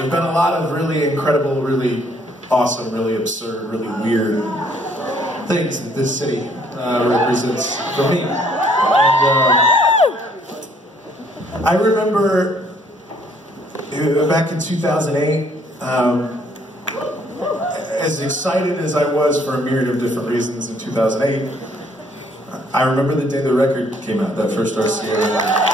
There've been a lot of really incredible, really awesome, really absurd, really weird things that this city represents for me. And I remember back in 2008, as excited as I was for a myriad of different reasons in 2008, I remember the day the record came out, that first RCA.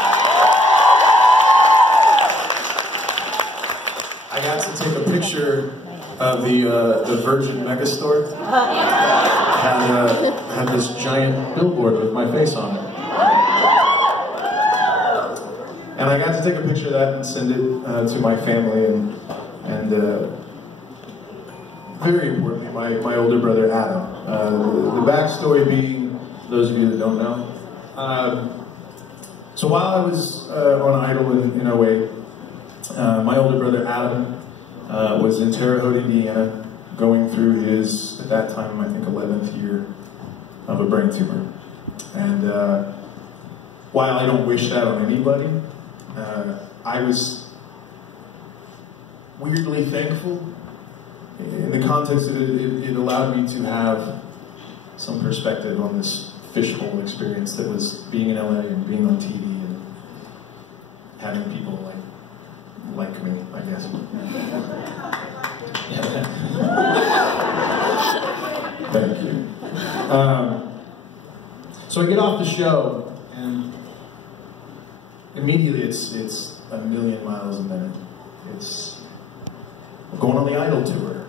I got to take a picture of the Virgin Megastore. Had this giant billboard with my face on it. And I got to take a picture of that and send it to my family and very importantly, my older brother Adam. The backstory being, those of you that don't know, so while I was on Idol in 08, my older brother Adam was in Terre Haute, Indiana, going through his, at that time, I think 11th year of a brain tumor. And while I don't wish that on anybody, I was weirdly thankful in the context that it allowed me to have some perspective on this fishbowl experience that was being in LA and being on TV and having people like me, I guess. Thank you. So I get off the show, and immediately it's a million miles a minute. It's going on the Idol tour.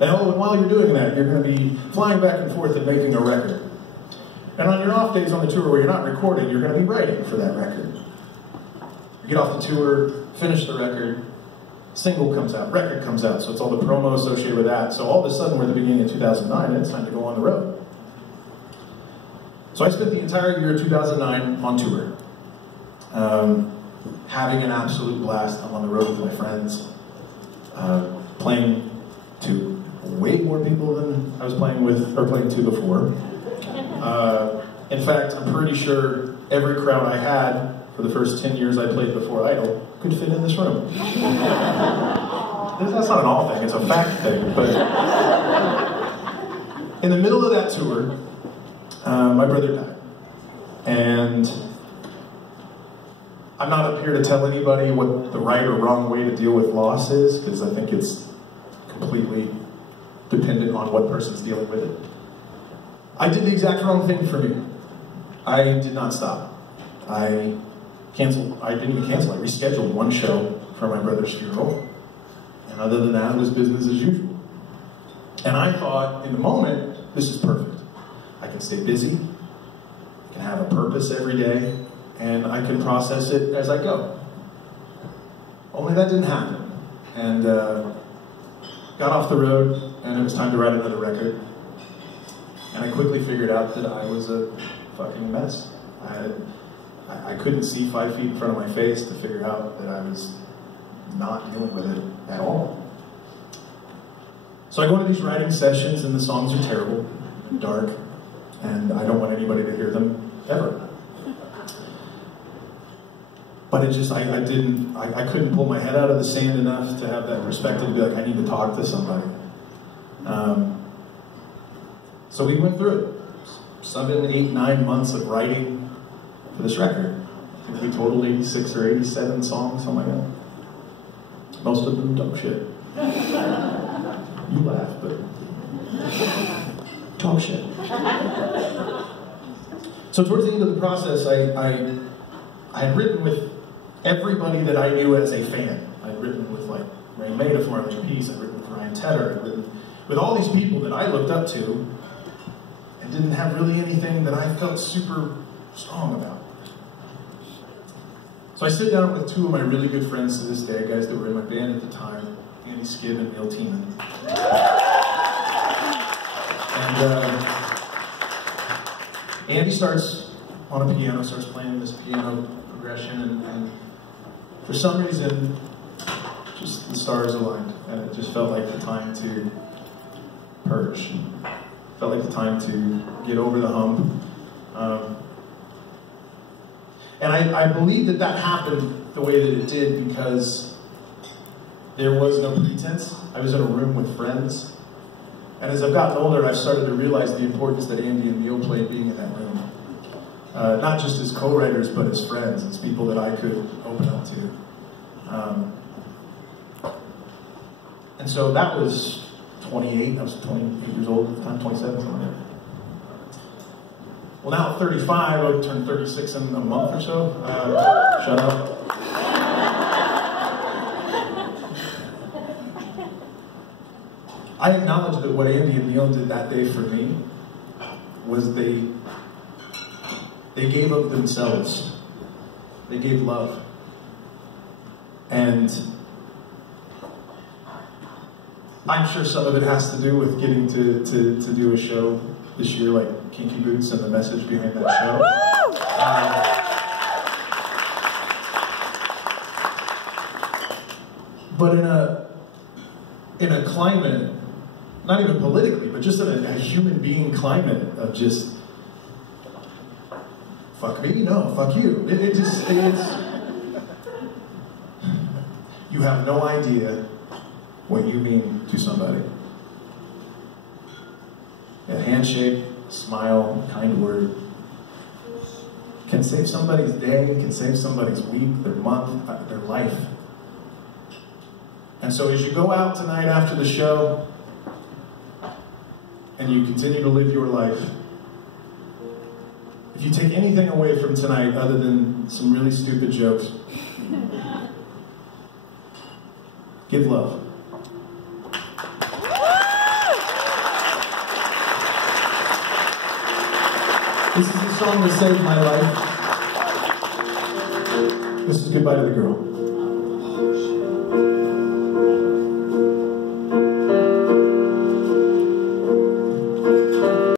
And while you're doing that, you're going to be flying back and forth and making a record. And on your off days on the tour where you're not recording, you're going to be writing for that record. You get off the tour, finish the record, single comes out, record comes out, so it's all the promo associated with that. So all of a sudden, we're at the beginning of 2009, and it's time to go on the road. So I spent the entire year of 2009 on tour, having an absolute blast. I'm on the road with my friends, playing to way more people than I was playing with, or playing to before. In fact, I'm pretty sure every crowd I had for the first 10 years I played before Idol could fit in this room. That's not an all thing, it's a fact thing. But in the middle of that tour, my brother died. And I'm not up here to tell anybody what the right or wrong way to deal with loss is, because I think it's completely dependent on what person's dealing with it. I did the exact wrong thing for me. I did not stop. I didn't even cancel, I rescheduled one show for my brother's funeral. And other than that, it was business as usual. And I thought, in the moment, this is perfect. I can stay busy, I can have a purpose every day, and I can process it as I go. Only that didn't happen. And got off the road, and it was time to write another record. And I quickly figured out that I was a fucking mess. I couldn't see 5 feet in front of my face to figure out that I was not dealing with it at all. So I go into these writing sessions, and the songs are terrible, dark, and I don't want anybody to hear them ever. But it just, I couldn't pull my head out of the sand enough to have that perspective to be like, I need to talk to somebody. So we went through it. 7, 8, 9 months of writing for this record. I think we totaled 86 or 87 songs, something like that. Most of them dog shit. You laugh, but dog shit. So towards the end of the process, I had written with everybody that I knew as a fan. I'd written with like Ray Maida, Marlene Peace, I'd written with Ryan Tedder, I'd written with all these people that I looked up to and didn't have really anything that I felt super strong about. So I sit down with two of my really good friends to this day, guys that were in my band at the time, Andy Skibb and Neil Tiemann. And Andy starts on a piano, starts playing this piano progression, and for some reason, just the stars aligned, and it just felt like the time to purge. Felt like the time to get over the hump. And I believe that happened the way that it did because there was no pretense. I was in a room with friends. And as I've gotten older, I've started to realize the importance that Andy and Neil played being in that room. Not just as co-writers, but as friends, as people that I could open up to. And so that was 28, I was 28 years old at the time, 27, something like that. Well, now at 35, I would turn 36 in a month or so. Shut up. I acknowledge that what Andy and Neil did that day for me was they gave of themselves. They gave love. And I'm sure some of it has to do with getting to do a show this year like Kinky Boots and the message behind that show. But in a climate, not even politically, but just in a human being climate of just, fuck me, no, fuck you. It's, you have no idea what you mean to somebody. A handshake, a smile, a kind word can save somebody's day, can save somebody's week, their month, their life. And so as you go out tonight after the show, and you continue to live your life, if you take anything away from tonight other than some really stupid jokes, give love. This is the song that saved my life. This is Goodbye to the Girl.